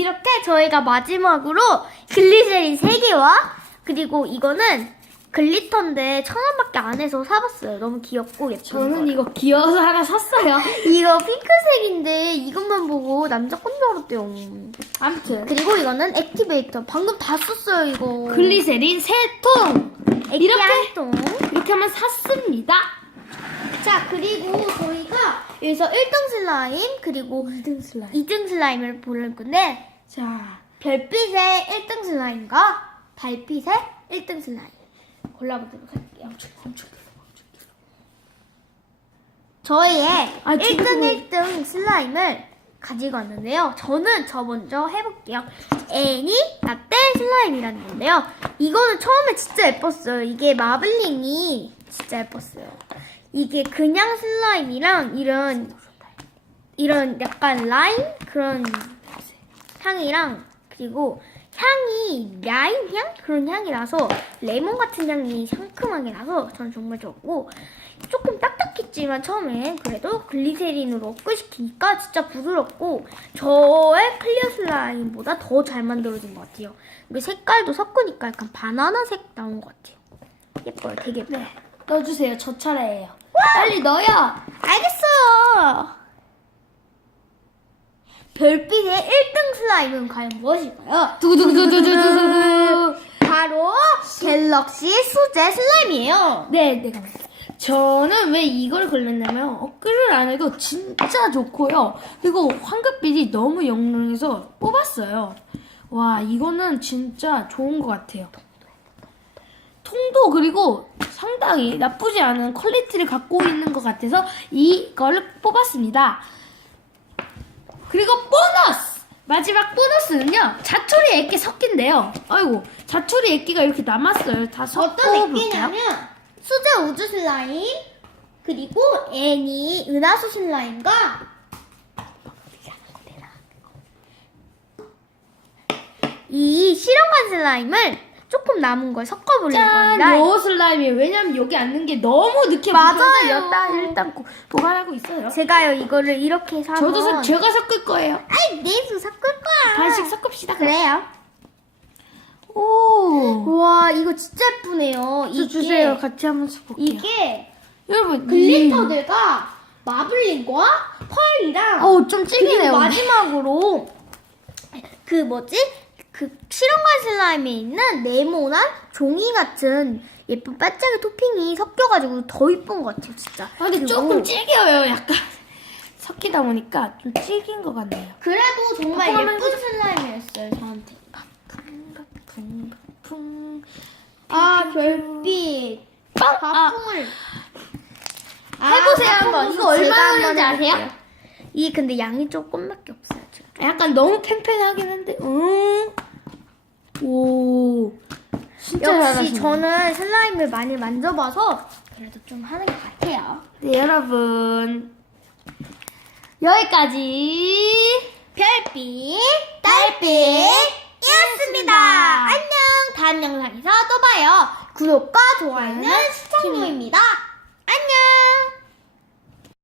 이렇게 저희가 마지막으로 글리세린 3개와 그리고 이거는 글리터인데 천 원밖에 안 해서 사봤어요. 너무 귀엽고 예쁜 저는 거. 이거 귀여워서 하나 샀어요. 이거 핑크색인데 이것만 보고 남자 건 줄 알았대요. 아무튼 그리고 이거는 액티베이터. 방금 다 썼어요, 이거. 글리세린 세 통. 액티 이렇게? 한 통. 이렇게 하면 샀습니다. 자, 그리고 저희가 여기서 1등 슬라임 그리고 2등 슬라임. 2등 슬라임을 고를 건데 자, 별빛의 1등 슬라임과 달빛의 1등 슬라임 골라보도록 할게요. 저희의 아, 1등 지금- 1등 슬라임을 가지고 왔는데요. 저는 저 먼저 해볼게요. 애니 라떼 슬라임이라는 건데요. 이거는 처음에 진짜 예뻤어요. 이게 마블링이 진짜 예뻤어요. 이게 그냥 슬라임이랑 이런 이런 약간 라임 그런 향이랑 그리고 향이 라임 향 그런 향이라서 레몬 같은 향이 상큼하게 나서 저는 정말 좋았고 조금 딱딱했지만 처음엔 그래도 글리세린으로 업글시키니까 진짜 부드럽고 저의 클리어 슬라임보다 더 잘 만들어진 것 같아요. 색깔도 섞으니까 약간 바나나색 나온 것 같아요. 예뻐요, 되게 예뻐요. 네. 넣어주세요. 저 차례예요. 빨리 넣어요. 알겠어요. 별빛의 1등 슬라임은 과연 무엇일까요? 두구두구두구두구두구. 바로 갤럭시 수제 슬라임이에요. 네, 내가 맞았어요. 저는 왜 이걸 걸렸냐면 업글을 안 해도 진짜 좋고요. 그리고 황급빛이 너무 영롱해서 뽑았어요. 와, 이거는 진짜 좋은 것 같아요. 통도 그리고 상당히 나쁘지 않은 퀄리티를 갖고 있는 것 같아서 이걸 뽑았습니다. 그리고 보너스! 마지막 보너스는요, 자투리 액기 섞인데요. 아이고, 자투리 액기가 이렇게 남았어요. 다 섞어 어떤. 액기냐면 수제 우주 슬라임 그리고 애니 은하수 슬라임과 이 실험관 슬라임을 조금 남은 걸 섞어보려고 짠! 합니다. 요 슬라임이에요. 왜냐면 여기 앉는 게 너무 늦게 맞아요. 붙어서 일단, 일단 고- 보관하고 있어요. 제가요 이거를 이렇게 사면 저도 사- 제가 섞을 거예요. 아이 내수 섞을 거야. 간식 섞읍시다. 그래요. 오. 와 이거 진짜 예쁘네요. 저 주세요. 같이 한번 써볼게요. 이게 여러분, 글리터들과 마블링과 펄이랑 어우, 좀 그리고 찔기네요. 마지막으로 그 뭐지? 그 실험관 슬라임에 있는 네모난 종이 같은 예쁜 반짝이 토핑이 섞여가지고 더 이쁜 것 같아요, 진짜. 아, 근데 조금 찔겨요. 약간 섞이다 보니까 좀 찔긴 것 같네요. 그래도 정말 조금만 예쁜 슬라임이었어요, 저한테. 풍, 풍. 아, 별빛. 빵! 아, 바풍을. 해보세요, 한번. 이거 얼마나 하는지 아세요? 이 근데 양이 조금밖에 없어요, 지금. 약간 너무 팽팽하긴 한데, 음. 오. 진짜 역시 잘하시네. 저는 슬라임을 많이 만져봐서 그래도 좀 하는 것 같아요. 네, 여러분. 여기까지. 별빛, 달빛이었습니다. 안녕. 다음 영상에서 또 봐요. 구독과 좋아요는 시청료입니다. 안녕.